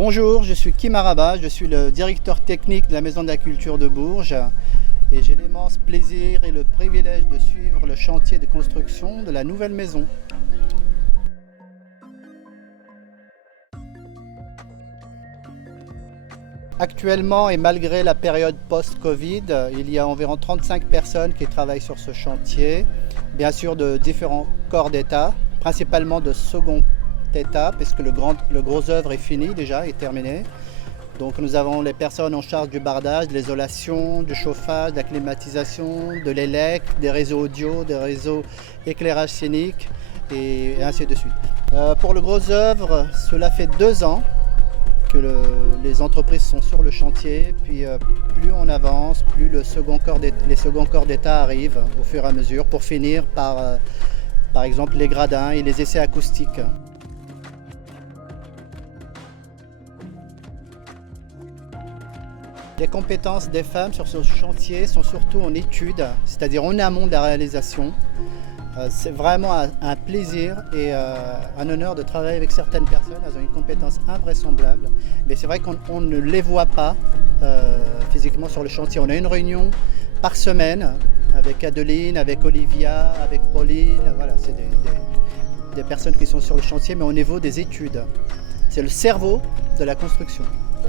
Bonjour, je suis Kim Araba, je suis le directeur technique de la Maison de la Culture de Bourges et j'ai l'immense plaisir et le privilège de suivre le chantier de construction de la nouvelle maison. Actuellement et malgré la période post-Covid, il y a environ 35 personnes qui travaillent sur ce chantier, bien sûr de différents corps d'État, principalement de second État, puisque le gros œuvre est fini déjà, est terminé. Donc nous avons les personnes en charge du bardage, de l'isolation, du chauffage, de la climatisation, de l'élec, des réseaux audio, des réseaux éclairage scénique et ainsi de suite. Pour le gros œuvre, cela fait 2 ans que les entreprises sont sur le chantier, puis plus on avance, plus les seconds corps d'État arrivent au fur et à mesure pour finir par exemple les gradins et les essais acoustiques. Les compétences des femmes sur ce chantier sont surtout en études, c'est-à-dire en amont de la réalisation. C'est vraiment un plaisir et un honneur de travailler avec certaines personnes. Elles ont une compétence invraisemblable, mais c'est vrai qu'on ne les voit pas physiquement sur le chantier. On a une réunion par semaine avec Adeline, avec Olivia, avec Pauline. Voilà, c'est des personnes qui sont sur le chantier, mais au niveau des études. C'est le cerveau de la construction.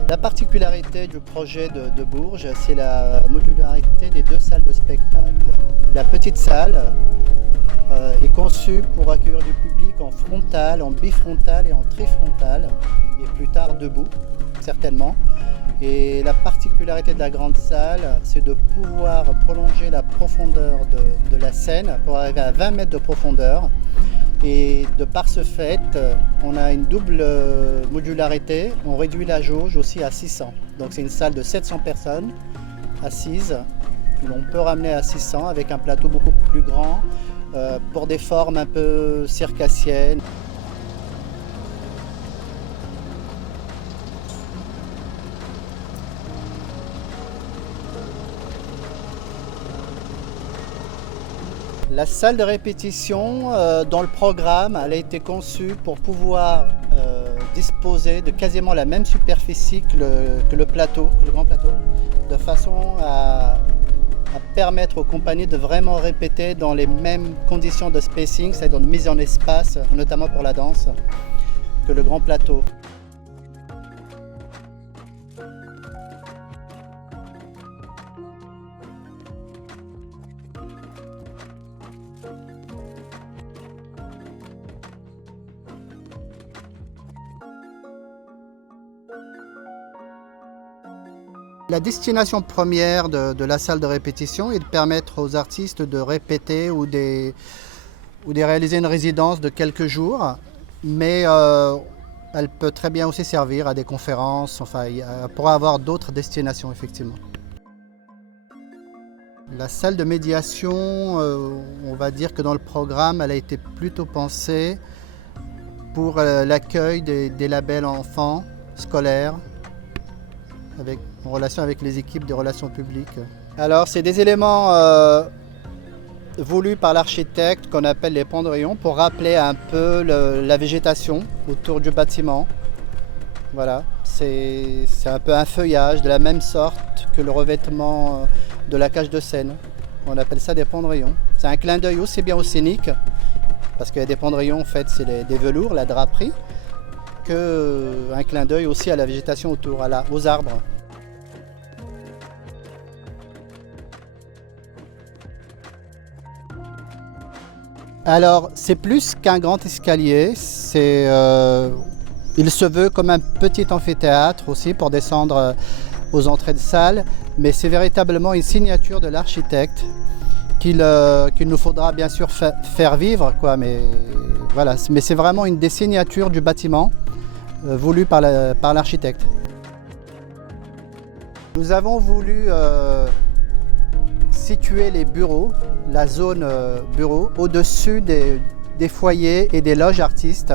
La particularité du projet de Bourges, c'est la modularité des 2 salles de spectacle. La petite salle est conçue pour accueillir du public en frontal, en bifrontal et en trifrontal, et plus tard debout, certainement. Et la particularité de la grande salle, c'est de pouvoir prolonger la profondeur de la scène pour arriver à 20 mètres de profondeur. Et de par ce fait, on a une double modularité, on réduit la jauge aussi à 600. Donc c'est une salle de 700 personnes assises, l'on peut ramener à 600 avec un plateau beaucoup plus grand pour des formes un peu circassiennes. La salle de répétition, dans le programme, elle a été conçue pour pouvoir disposer de quasiment la même superficie que le grand plateau, de façon à permettre aux compagnies de vraiment répéter dans les mêmes conditions de spacing, c'est-à-dire de mise en espace, notamment pour la danse, que le grand plateau. La destination première de la salle de répétition est de permettre aux artistes de répéter ou de réaliser une résidence de quelques jours, mais elle peut très bien aussi servir à des conférences, enfin, elle pourra avoir d'autres destinations effectivement. La salle de médiation, on va dire que dans le programme, elle a été plutôt pensée pour l'accueil des labels enfants, scolaires, en relation avec les équipes de relations publiques. Alors, c'est des éléments voulus par l'architecte qu'on appelle les pendrillons pour rappeler un peu la végétation autour du bâtiment. Voilà, c'est un peu un feuillage de la même sorte que le revêtement de la cage de scène. On appelle ça des pendrillons. C'est un clin d'œil aussi bien au scénique, parce qu'il y a des pendrillons, en fait, c'est des velours, la draperie, qu'un clin d'œil aussi à la végétation autour, aux arbres. Alors, c'est plus qu'un grand escalier, il se veut comme un petit amphithéâtre aussi pour descendre aux entrées de salle, mais c'est véritablement une signature de l'architecte qu'il nous faudra bien sûr faire vivre, quoi, mais voilà, mais c'est vraiment une des signatures du bâtiment voulu par l'architecte. Nous avons voulu situer les bureaux, la zone bureau, au-dessus des foyers et des loges artistes,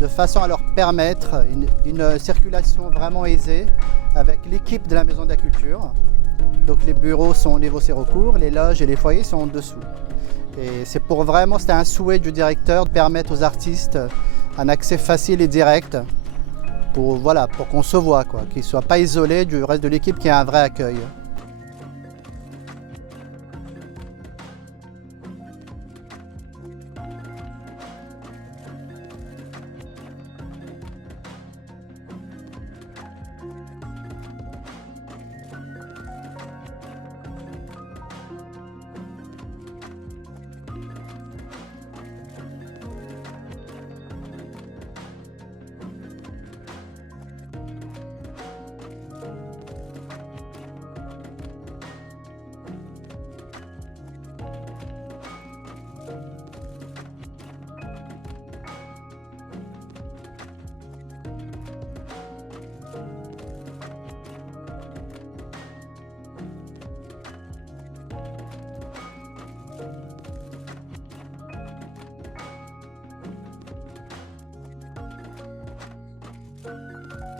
de façon à leur permettre une circulation vraiment aisée avec l'équipe de la Maison de la Culture. Donc les bureaux sont au niveau sérocourt, les loges et les foyers sont en dessous. Et c'était un souhait du directeur de permettre aux artistes un accès facile et direct voilà, pour qu'on se voit, quoi, qu'il ne soit pas isolé du reste de l'équipe, qu'il y ait un vrai accueil.